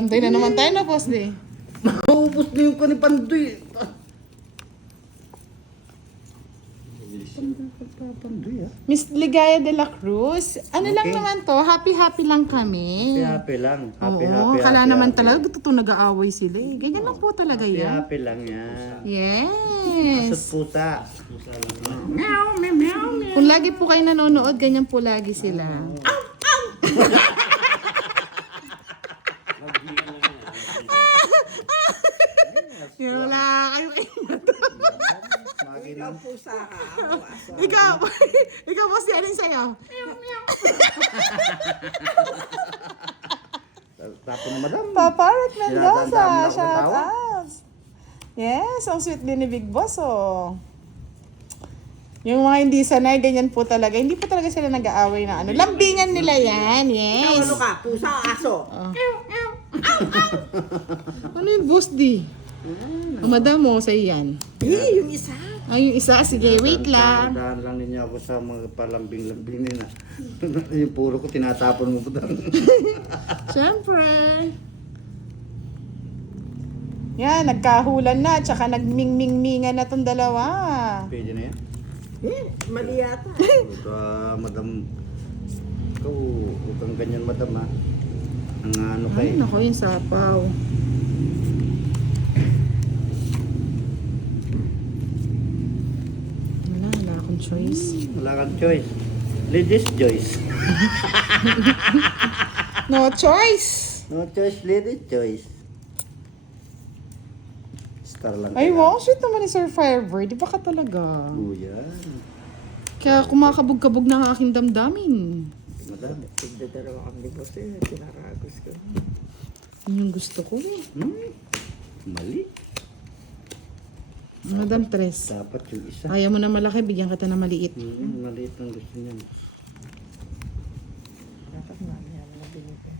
Antay na naman tayo na, boss di. Maubos na yung kanipandoy. Pandoy ah. Miss Ligaya de la Cruz, ano lang Okay. naman to, happy-happy lang kami. Happy lang. Happy, Oo, happy, kala happy, naman happy. talaga, totoo nag-aaway sila eh. Ganyan lang po talaga Happy, yan. happy lang yan. Yes. Asot pusa. Meow, meow, meow, meow. Kung lagi po kayo nanonood, ganyan po lagi sila. Yan, wala kayo Makinang Pusa ka. Aso. Ikaw, ikaw boss, yan rin sa'yo. Meow, meow. tapo na madam. Paparat Mendoza, Sinadaan-daan mo na shout ako out. Yes, ang sweet din ni Big Boss, oh. Yung mga hindi sanay, ganyan po talaga. Hindi po talaga sila nag-aaway na ano. Lambingan nila yan, Ikaw yes. ano ka? Pusa o aso? Ano yung boss di? Madam mo, sa'yo yan. Eh, yung isa. Ay, yung isa, sige, wait lang. Daan lang ninyo ako sa mga palambing-lambing nila. Yung puro ko tinatapon mo po doon. Siyempre. Yan, nagkahulan na, tsaka nagming-ming-mingan na tong dalawa. Pwede na yan. Eh, mali yata. Ito, madam. Ikaw, huwag kang ganyan madam ha. Ang ano Ay, kayo. nako yung sapaw. Wala akong choice. Wala kang choice. Ladies choice. No choice! No choice, ladies choice. Star lang. Ay, wow, sweet naman ni Sir Firebird. Di ba ka talaga? Oh, yan. Kaya kumakabog-kabog na ang aking damdamin. Madam. Tigdadalawa kang libos eh. Pinaragos ko. Yun yung gusto ko eh. Mali. Madam Tres. Dapat yung isa. Ayaw mo na malaki, bigyan kita na maliit. Maliit ang gusto niya. Dapat mamaya mo na binigyan.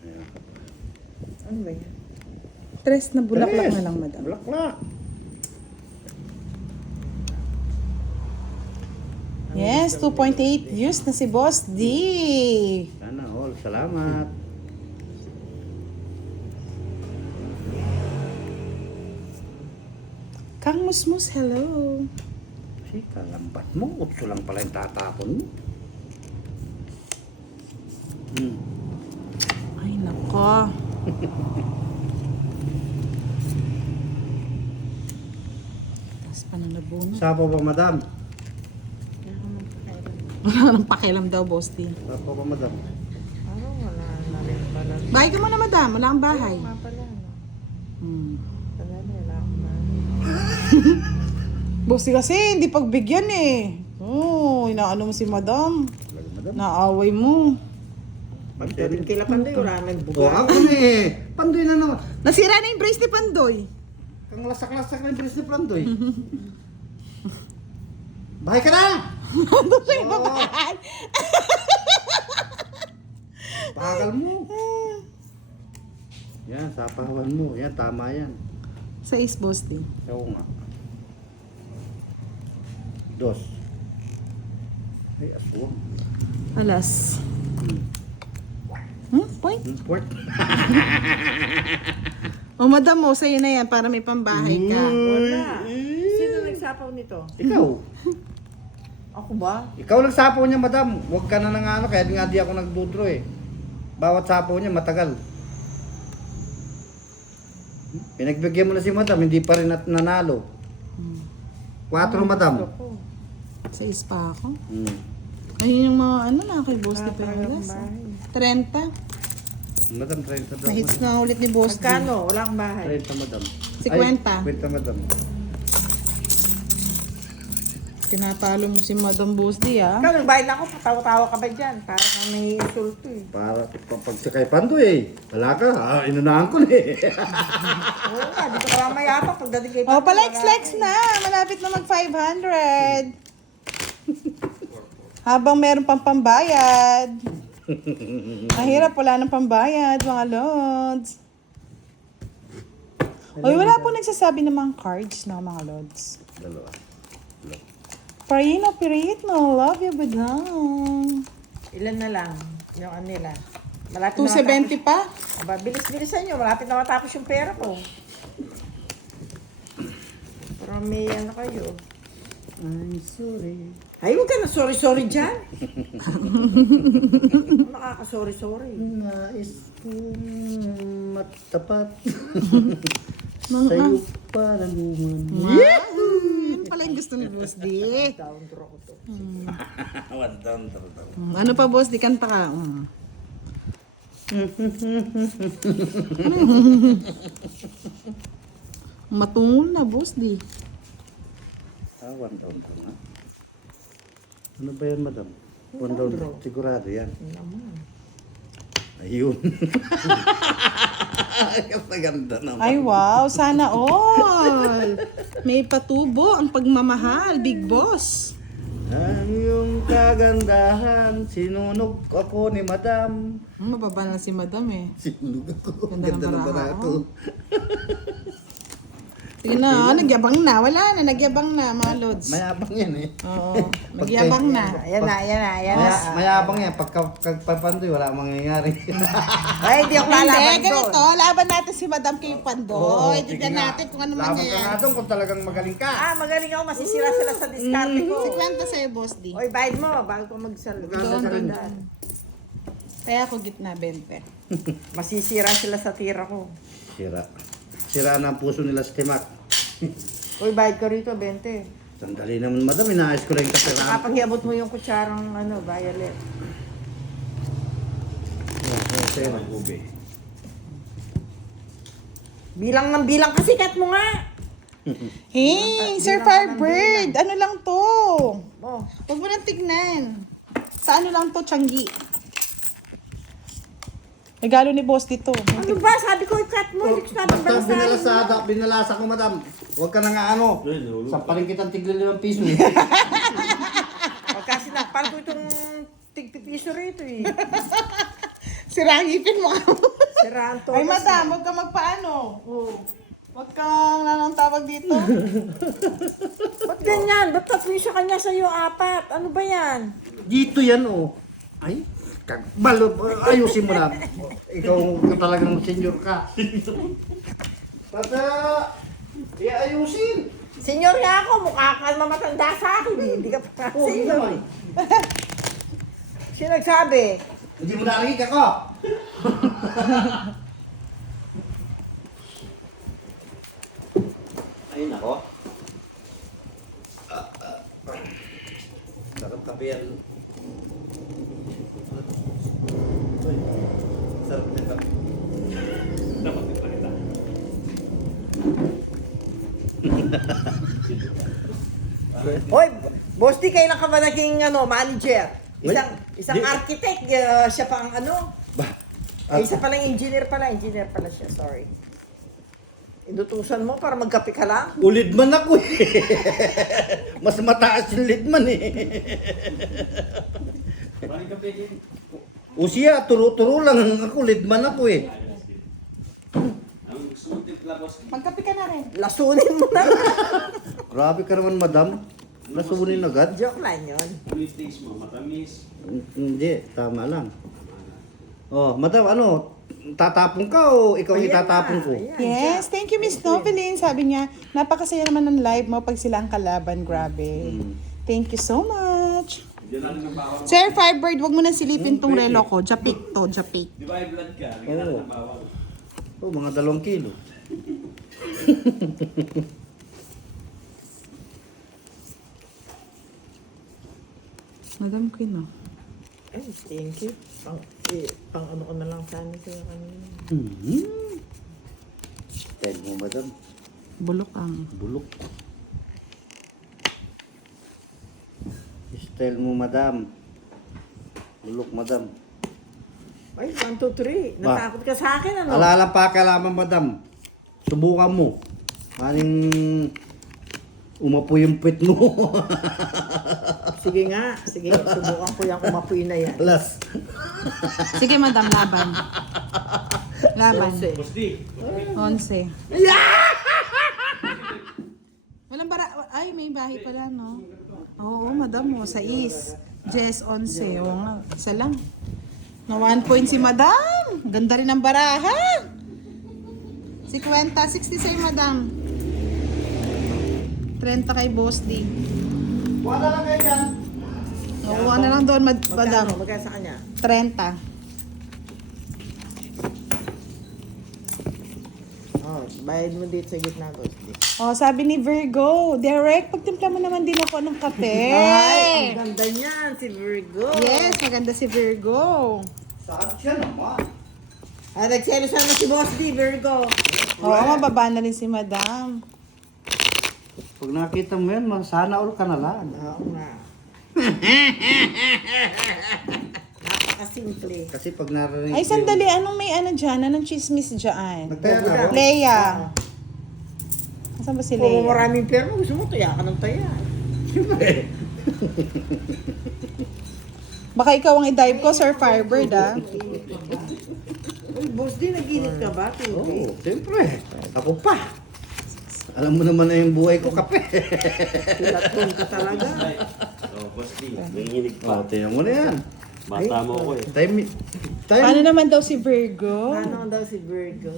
Ayan. Ano ba yan? Tres na bulaklak Tres. na lang, madam. Bulaklak. Yes, 2.8 views na si Boss D. Sana all. Salamat. Kang Musmus, hello. Kasi kalambat mo. Utso lang pala yung tatapon mo. Ay, nako. Tapos pa na nabunod. Sapo ba madam? Wala nang pakialam daw, Boss D. Sapo ba madam? Parang wala na rin pala. Bahay ka muna, madam. Wala kang bahay. Nga pala, no? Hmm. Wala na, wala akong bahay. Boss D kasi, hindi pagbigyan eh. Oo, inaano mo si madam. Talaga madam. Naaway mo. Pagdating kila Pandoy, wala nang Oh, buga. ako na eh. Pandoy na naman. Nasira na yung brace ni Pandoy. Kang lasak-lasak na yung bilis ni Pandoy. Bahay ka na! Ano siya yung babahan? Bakal mo. Yan, sapawan mo. Yan, tama yan. Sa East Boss D. Oo nga. Dos. Ay, aswang. Alas. Point? Port. O madam mo, sa'yo na yan para may pambahay ka. Wala. Sino nagsapaw nito? Ikaw. Ako ba? Ikaw lang sapo niya, madam. Huwag ka na ng ano, kaya nga di ako nagdudro eh. Bawat sapo niya, matagal. Pinagbigyan mo na si madam, hindi pa rin nanalo. 4, madam. Ako. Sa East pa ako. Hmm. Ayun yung mga ano na kay Boss D Wala talagang Perlas. bahay. 30. Madam, 30 daw. Na-hits na ulit ni Boss D. Magkano? Wala akong bahay. 30, madam. 50. Ay, 50, madam. Tinatalo mo si Madam Boss D, ah. Ikaw, nagbayad ako, patawa-tawa ka ba dyan? Para kang may insulto eh. Para pag si kay Pandoy eh. Wala ka, inunahan ko na eh. Oo nga, dito ka lang mayapak pagdating kay Oh, Pandoy, pa-likes na. Malapit na mag 500. Habang meron pang pambayad. Mahirap, wala nang pambayad, mga lods. Oy, wala po nagsasabi ng mga cards na mga lods. Dalawa. Parino, Pirito, love you, badang. Ilan na lang yung ano nila? Malapit na 270 pa? matapos. Aba, bilis-bilisan nyo. Malapit na matapos yung pera ko. Pero may ano kayo. I'm sorry. Ay, huwag ka na sorry-sorry dyan. Nakaka-sorry-sorry. Nais kong matapat sa'yo para luman. Yan pala yung gusto ni Boss D. Down draw ko to. One down. Ano pa, Boss D? Kanta ka. Matungol na, Boss D. One down. Ano ba yan, madam? One down. Sigurado yan. Ayun. Kapaganda naman. Ay, wow. Sana all. May patubo ang pagmamahal, Big Boss. Ang iyong kagandahan, sinunog ako ni madam. Mababa na si Madam eh. Sinunog ako. Ganda Ganda ng ng barato. Sige na, nagyabang na. Wala na, nagyabang na, mga lods. Mayabang yan eh. Oo, magyabang na. Ayan na, ayan na, ayan na. Mayabang yan. Pagpapandoy, wala mangyayari. Ay, di ako Hindi, lalaban ganito. doon. Laban natin si Madam kay Pandoy. sige Tignan nga. natin kung ano Laban ka mangyayari. nga doon kung talagang magaling ka. Ah, magaling ako. Masisira sila sa diskarte ko. 50 sa'yo, Boss D. Oy, bayad mo bago ko magsalita. Doon. Kaya ako gitna, 20. Masisira sila sa tira ko. Sira. Sira na ang puso nila sa timak. Uy, bayad ka rito, 20. Sandali naman, madam. Inaayos ko lang yung kapiraan. Kapag iabot mo yung kutsarang violet. Bilang ng bilang kasi kat mo nga. Hey, Sir Firebird! Ano lang to? Oh, Huwag mo nang tignan. Sa ano lang to, Tianggi? Regalo ni Boss dito. ano ba? Sabi ko, ikat mo. Hindi ko sabi Basta binalasa ko, madam. Huwag ka na nga ano. Sampaling kitang tigla 5 piso eh. O, kasi nakpan ko itong tigpipiso rito eh. Sirangipin mo ka. Siraan to. Ay, madam, huwag ka magpaano. Oh. Huwag kang nanong tawag dito. Ba't ganyan? Ba't tatlo yung sa kanya sa'yo 4? Ano ba yan? Dito yan, oh. Ay, kagbalo. Ayusin mo na. Ikaw talagang senior ka. Tata, ayusin. Senyor nga ako, mukha ka naman matanda sa akin eh. Hindi ka pa Oh, senyor. naman. Sino nagsabi? Hindi mo narinig ako. Ay, nako. Sarap kape yan. Uy, sarap na kape. Hoy, boss, di kayo ka ba naging manager? Isang architect, siya pa ang Ba? Ay, isa palang engineer pala siya, sorry. Inutusan mo para magkape ka lang? Ulidman ako eh. Mas mataas yung lidman eh. O siya, turo-turo lang ako, lidman ako eh. Magkape ka na rin. Lasunin mo na. Grabe ka naman, madam. Nasunin agad. Joke lang yun. Hindi, tama lang. Oh, madam, ano? Tatapon ka o ikaw Ayan itatapon na, ko? ayan, Yes, thank you, Miss Noveline. Sabi niya, napakasaya naman ng live mo pag sila ang kalaban. Grabe. Thank you so much. Sir Firebird, wag mo na silipin tong relo ko. Japik to, japik. Di ba blood ka? Oo. Oh, mga 2 kilo. Madam Queen, oh. Ay, thank you. Pang ano ko na lang sana sa'yo kanina. Tell mo, madam. Bulok ang. Bulok. Style mo, madam. Bulok, madam. Ay, 1, 2, 3. Ba? Natakot ka sa akin, ano? Alala pa kalaman, madam. Subukan mo. Maring umapoy yung puwet mo. Sige nga. Sige, subukan ko yung umapoy na yan. Alas. Sige, madam, laban. Laban. Kasi, 11. Walang bara... Ay, may bahay pala, no? Oo, madam, oh, 6. Jess, 11. Oo nga, isa lang. Na 1 point si Madam. Ganda rin ang baraha. 50, 60 sa'yo, Madam. 30 kay Boss D. Wala lang kayo dyan. Nakuha na lang doon, Madam. Magkano sa kanya? 30. Oh, bayad mo dito sa gitna, boss. Oh, sabi ni Virgo, Derek, pagtimpla mo naman din ako ng kape. Ay, ang ganda niyan, si Virgo. Yes, maganda si Virgo. Saan siya naman? Ah, nagselosan na si Boss D, Virgo. Oo, mababa na rin si Madam. Pag nakita mo yan, sana all ka na lang. Oo nga. Napakasimple. Kasi pag narinig Ay, sandali, anong may ano dyan? Anong chismis dyan? Nagtaya na ako. Leia. Asan ba si Kung Leia? maraming pera mo, gusto mo, taya ka ng taya. Baka ikaw ang i-dive ko, Sir Firebird, ah. Uy, Boss D, nag-init ka ba? Oo, siyempre. Ako pa. Alam mo naman na yung buhay ko, kape. Tulatong ka talaga. Oh, boss D, nanginig pa. Tingnan mo na yan. Bata mo ako eh. Paano naman daw si Virgo? Paano daw si Virgo?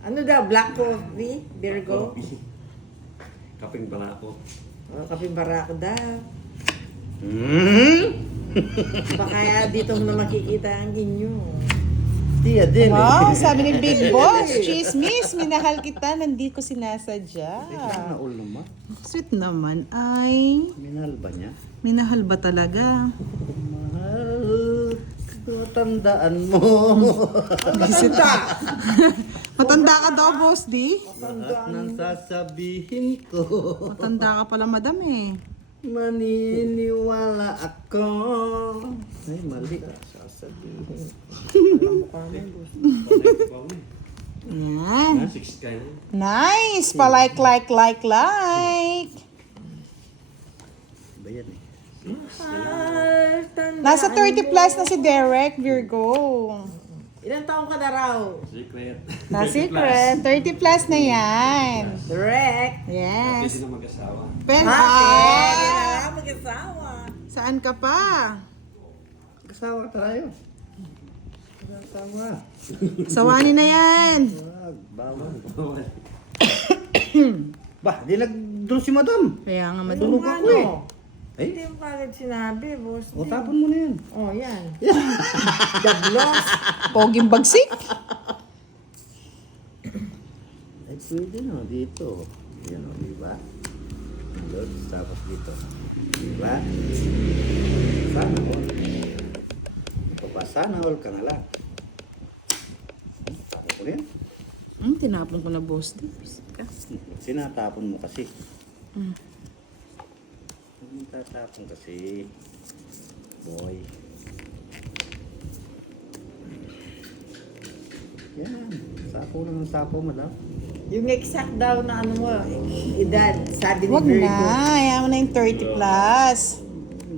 Ano daw, black coffee, Virgo? Kaping bala ako. O, kapimbara ko daw. Hmm? Baka dito mo na makikita ang inyo. Tiya din Wow, eh. sabi ni Big Boss, chismis, minahal kita, hindi ko sinasadya. Sana all naman. Sweet naman, ay, Minahal ba niya? minahal ba talaga? Mahal, tandaan mo. Matanda ka daw, Boss D? Lahat ng sasabihin ko, Matanda ka pala, Madam, eh. maniniwala ako. Ay, mali. Sasabihin. Yan. 6 ka na. Nice! Pa-like. Ba yan eh? Nasa 30 plus na si Derek, Virgo. Ilang taong ka na raw? Secret. Na secret, 30 plus na yan. Direct. Yes. Pwede na mag-asawa. Pen, Ah, mag-asawa. saan ka pa? Kasawa tayo. Kasawa. Sawanin na yan. Wag, bawal. Bah, di doon si madam. Kaya nga, Tulog madulog. ako eh. Ay, Hindi mo kagad sinabi, boss. o tapon mo na yan. Oh, yan. Dablos. Poging bagsik. Ay, pwede no, dito. Yan o, di ba? Doon, tapos dito. Di ba? Sana all. Ito pa, sana all ka na lang. Tapon ko na yan. Tinapon ko na, Boss. Sinatapon mo kasi. Tatapon kasi. Boy. Yan. Sapo lang ang sapo, madam. Yung exact daw na ano mo, edad, sabi ni Wag Virgo. na. Ayaw mo na yung 30 plus.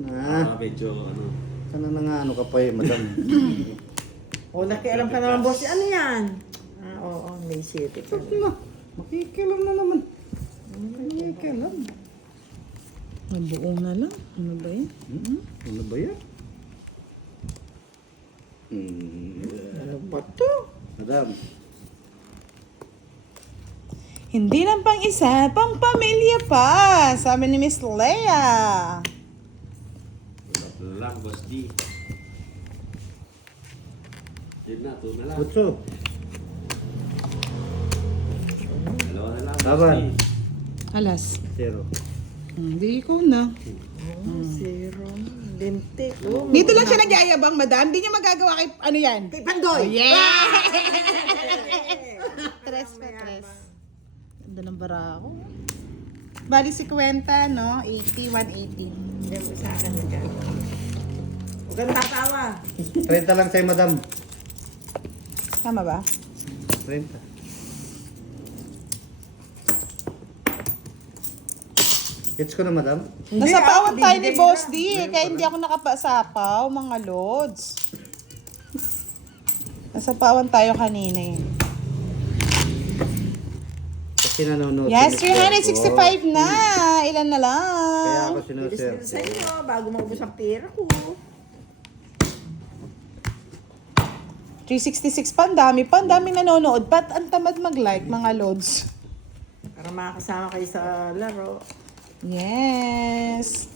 Na. Medyo ano. Sana na nga ano ka pa eh, madam. O, nakialam ka naman, boss. Ano yan? Ah, oo, may city ka. Ito na. Makikilam na naman. Makikilam. Nabuo na lang. Ano ba yan? Ano ba yan? Ano ba to? Madam. Hindi lang pang isa, pang pamilya pa. Sabi ni Miss Leia. Tatlo lang, boss D. Yun na, 2 na lang. Putso. Dalawa na lang, boss Laban. D. Alas. Zero. Hindi ko na. Zero. 20. Oh, Dito lang siya nagyayabang, madam. Hindi niya magagawa kay, ano yan? kay Pandoy! Yeah! Tres pa, tres. Ganda ng bara ako. Bali si Kwenta, no? 80, 180. Yan mo sa akin na dyan. Huwag kang tatawa. 30 lang sa'yo, madam. Tama ba? 30. Gets ko na, madam. Nasapawan tayo ni bibigay Boss na. D, kaya hindi ako nakapasapaw, mga lods. Nasapawan tayo kanina eh. Kasi nanonood. Yes, si Miss 365 na. Ilan na Kaya lang? ako Bilis sinuser. din sa inyo, bago maubos ang pera ko. 366 pa, ang dami pa. Ang daming nanonood. Ba't ang tamad mag-like, mga lods? Para makakasama kayo sa laro. Yes.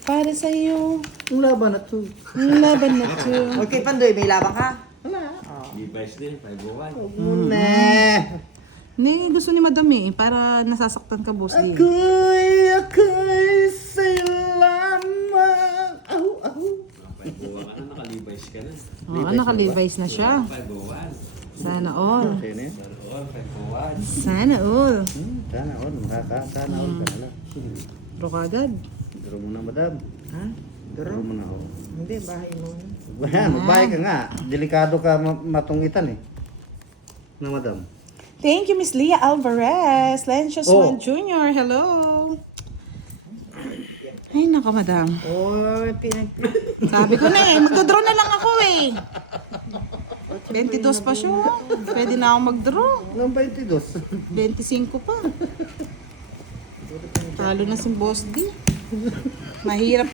Para sa'yo, Ang laban na to. ang laban na to. Okay, Pandoy, may labang ka? Wala. Levi's din, 501. Huwag mo na. Hindi, gusto ni Madam eh, para nasasaktan ka, boss din. Ako'y sa'yo lamang. Ahu, ahu. 501 ka na, naka-Levi's ka na. Oo, naka-Levi's na siya. 501. Sana all. Sino yan? All, 501. Sana all. Sana all. Sana all ka na lang. Pero kagad. Duro mo na, madam. Ha? Duro mo na, oh. Hindi, bahay mo. Ayan, babae ka nga. Delikado ka matungitan eh. Na, madam. Thank you, Miss Leah Alvarez. Lencius Oh. Juan Jr. Hello. Ay, nako, Madam. Oy, Sabi ko na eh, magdodraw na lang ako eh. 22 pa siya. Pwede na ako magdraw. Anong 22? 25 pa. Talo na si Boss D. Mahirap